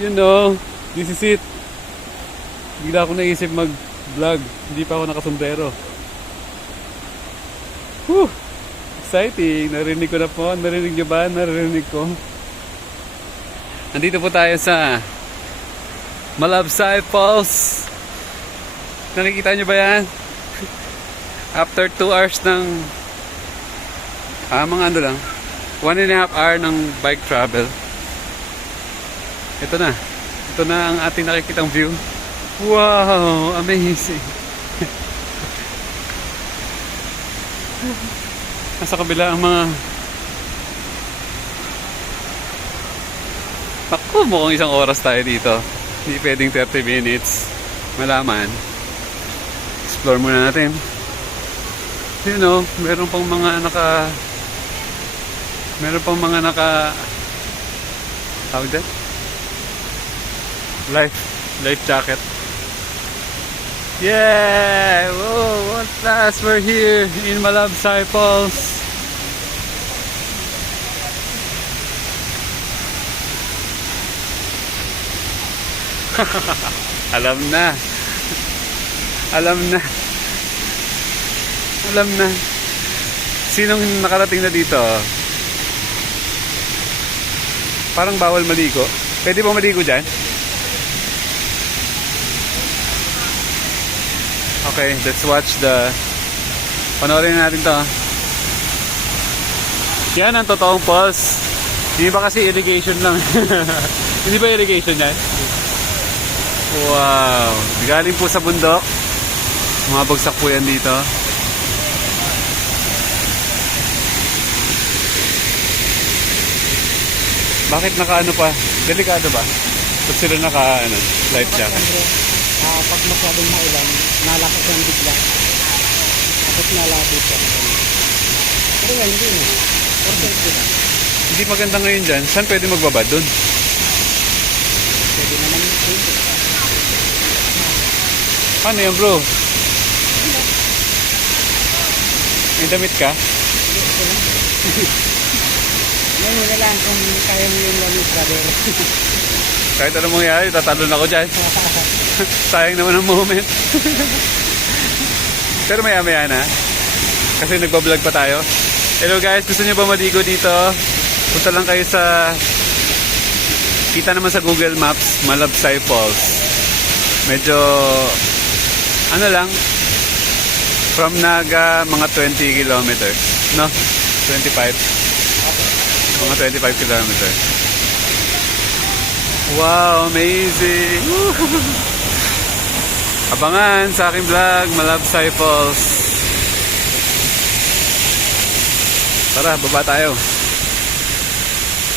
You know, this is it. Bigla ako naisip mag-vlog. Hindi pa ako nakasombrero. Whew! Exciting. Narinig ko na po. Narinig nyo ba? Narinig ko. Nandito po tayo sa Malabsay Falls. Nakikita nyo ba yan? After 2 hours ng mga ano lang, 1.5 hour ng bike travel. Ito na ang ating nakikitang view. Wow, amazing. Nasa kabila ang mga naku, mukhang isang oras tayo dito. Hindi pwedeng 30 minutes. Malaman. Explore muna natin. You know, meron pang mga tawag din? Life jacket. Yeah! Whoa! At last, we're here in Malabsay Falls. Alam na. Sinong nakarating na dito? Parang bawal maligo. Pwede ba maligo dyan? Okay, let's watch panoorin natin to. Yan ang totoong falls. Hindi ba kasi irrigation lang? Hindi ba irrigation yan? Wow! Galing po sa bundok. Mga bagsak po yan dito. Bakit naka-ano pa? Delikado ba? Ba't sila life jacket? Pag masyadong maulan, nalakas yan bigla. Tapos nalabot yan. Pero yan, hindi na. Hindi maganda ngayon dyan. Saan pwede magbabad doon? Pwede naman yun. Ano yan bro? May damit ka? Yan mo na lang kung kaya mo yung lamig, brother. Kahit anong mangyari, tatalon ako dyan. Sayang naman ang moment. Pero maya na. Kasi nagbablog pa tayo. Hello guys, gusto nyo ba maligo dito? Punta lang kayo sa... Kita naman sa Google Maps, Malabsay Falls. Medyo... Ano lang? From Naga, mga 20 kilometers. No? 25. Mga 25 kilometers. Wow, amazing! Abangan sa aking vlog, Malabsay Falls. Tara, baba tayo.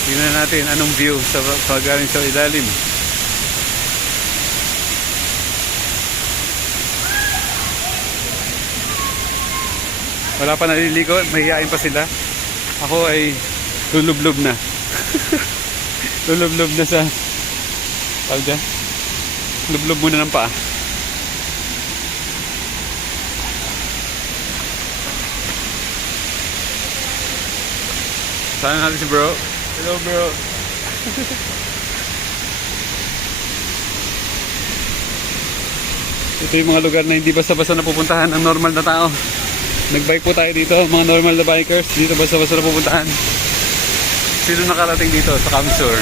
Tingnan natin anong view sa galing sa ilalim. Wala pa naliligo, mahihain pa sila. Ako ay lulublob na. Lulublob na sa tawag dyan. Lublob muna ng paa. Saan natin si bro? Hello bro. Ito yung mga lugar na hindi basta-basta napupuntahan ng normal na tao. Nagbike po tayo dito, mga normal na bikers. Dito basta-basta napupuntahan. Sino nakarating dito sa Kamsur?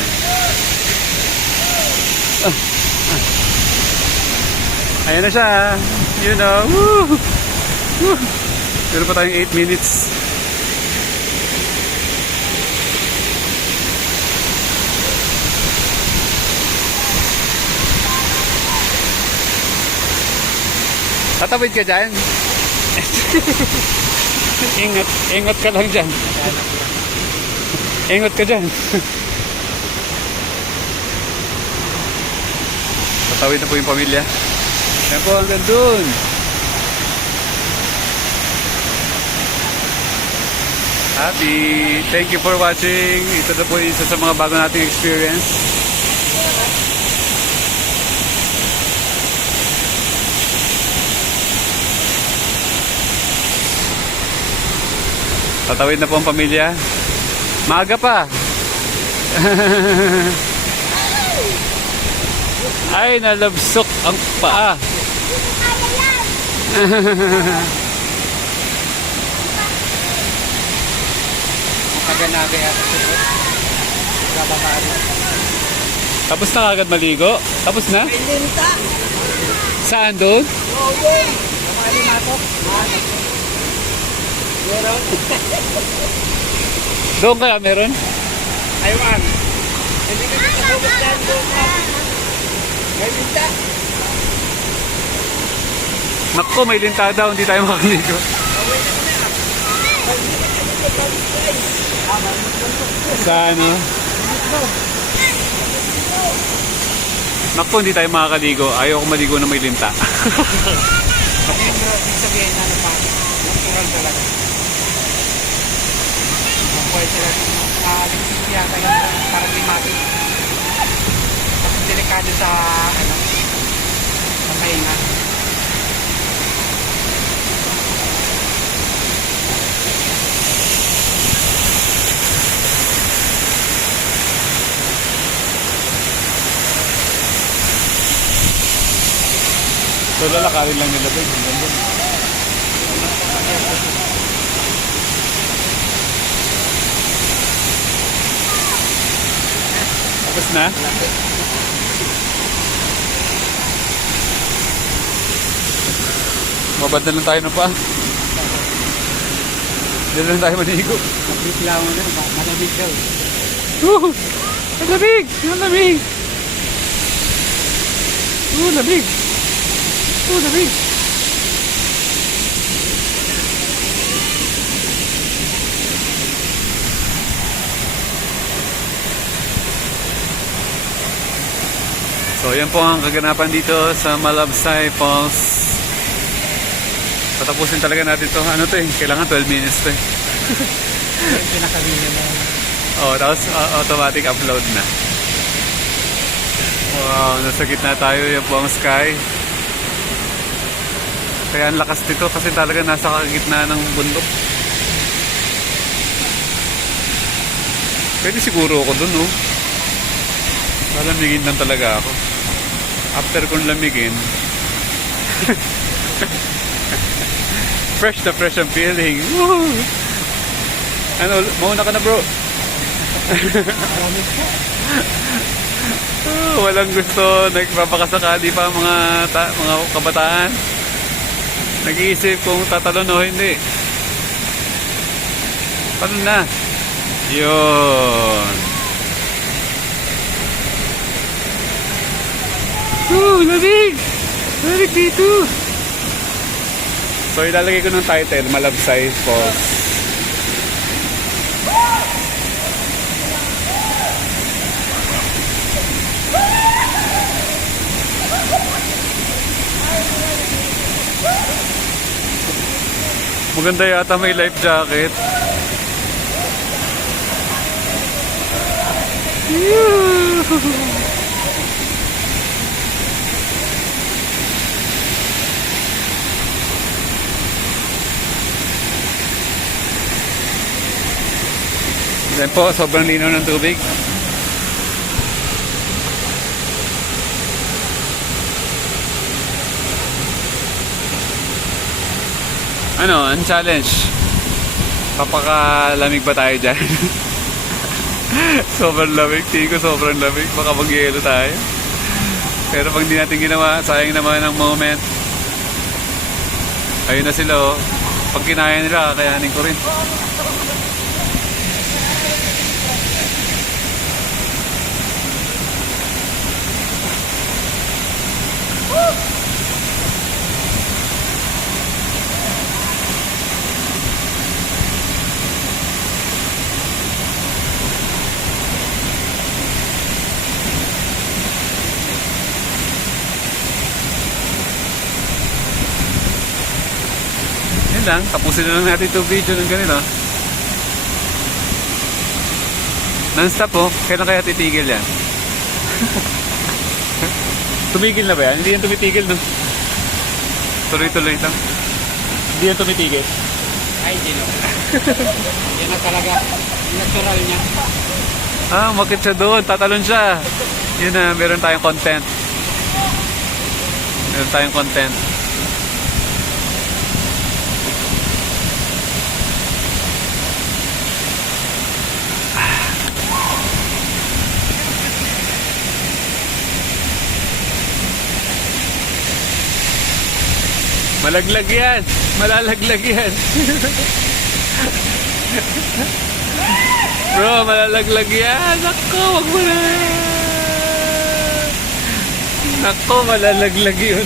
Ayan na siya. You know. Woo! Woo! Meron pa tayong 8 minutes. Tatawid ka dyan? Ingat ka lang dyan. Ingat ka dyan. Tatawid na po yung pamilya. Yan po, hanggang dun. Happy! Thank you for watching. Ito na po isa sa mga bago nating experience. Tatawid na po ang pamilya. Maaga pa. Ay, nalabsok ang paa. Magkaganaga yata ito. Gabakari. Tapos na kagad maligo? Tapos na? Linta! Saan doon? Oo, yun! Kamali na ito. Meron? Doon kaya meron? Aywan! Hindi ka dito bubuksan doon na. May linta! Naku, may linta daw. Hindi tayo makaligo. Sa ano? Naku, hindi tayo makakaligo. Ayaw ko maligo na may linta. Kasi bro, ibig sabihin na pa, natural talaga. Pwede sila limpis yata yung parang limatic. Kasi delikado sa ano, sa pahinga. So, lalakarin lang nila doon. Hanggang doon. Tapos na? Mabad na lang tayo na pa. Diyan lang tayo manigo. Reklamo na, malamig daw. Woo! Ang lamig! Ang lamig! Lamig! Lamig! So, yan po ang kaganapan dito sa Malabsay Falls. Patapusin talaga natin to. Ano to eh? Kailangan 12 minutes to eh. Yung pinakabili mo. Oh, tapos automatic upload na. Wow, nasa gitna tayo. Yan po ang sky. Kaya ang lakas nito kasi talaga nasa gitna ng bundok. Pwede siguro ako dun, no? Lalamigin lang talaga ako. After kong lamigin, fresh ang feeling. Woo! Ano, mauna ka na bro. Walang gusto, nagpapakasakali pa mga kabataan. Nag-iisip kung tatalon o hindi. Paano na? Yun. Lamig! Lamig dito! So, ilalagay ko ng title, Malabsay Falls. Maganda yata may life jacket. Then po, sobrang linaw ng tubig. Ano, ang challenge? Papakalamig pa tayo dyan. Sobrang lamig. Tingin ko sobrang lamig. Baka mag-yelo tayo. Pero pag di natin ginawa, sayang naman ang moment. Ayun na sila oh. Pag kinaya nila, kakayanin ko rin. Yan lang, tapusin na lang natin itong video ng ganito. Non-stop oh, kailan kaya titigil yan? Tumigil na ba yan? Hindi yan tumitigil no? Tuloy-tuloy lang. Hindi yan tumitigil. Ay, hindi na. Yan na talaga. Natural niya. Ah, umakit siya doon, tatalon siya. Yun na, meron tayong content. Meron tayong content. Malaglag yan. Malalaglag yan. Bro, malalaglag yan. Nako, wag mo na. Nako, malalaglag yun.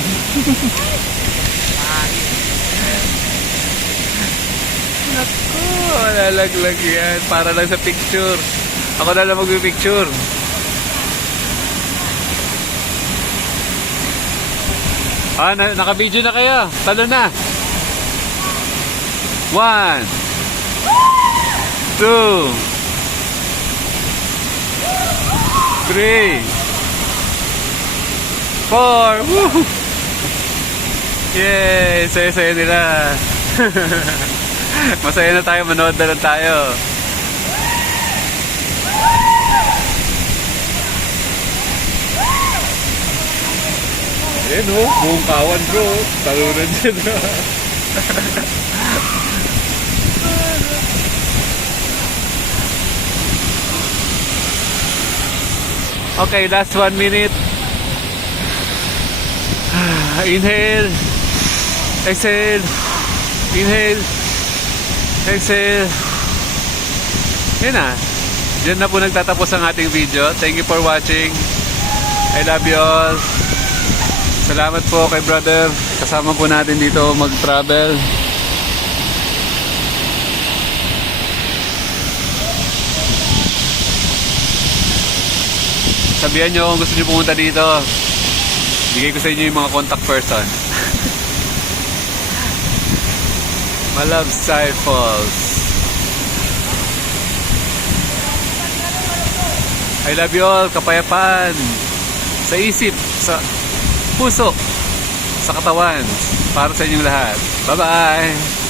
Nako, malalaglag yan. Para lang sa picture. Ako na lang magpipicture. Naka-video na kayo. Talo na. 1 2 3 4. Woo! Yay! Saya-saya nila. Masaya na tayo. Manood na lang tayo. Ayan o, buong kawan bro. Talunan dyan. Okay, last 1 minute. Inhale. Exhale. Inhale. Exhale. Yan na. Diyan na po nagtatapos ang ating video. Thank you for watching. I love you all. Salamat po kay brother. Kasama po natin dito mag-travel. Sabihan nyo kung gusto nyo pumunta dito. Bigay ko sa inyo yung mga contact person. Malabsay Falls. I love you all. Kapayapaan. Sa isip. Sa puso, sa katawan, para sa inyong lahat. Bye-bye!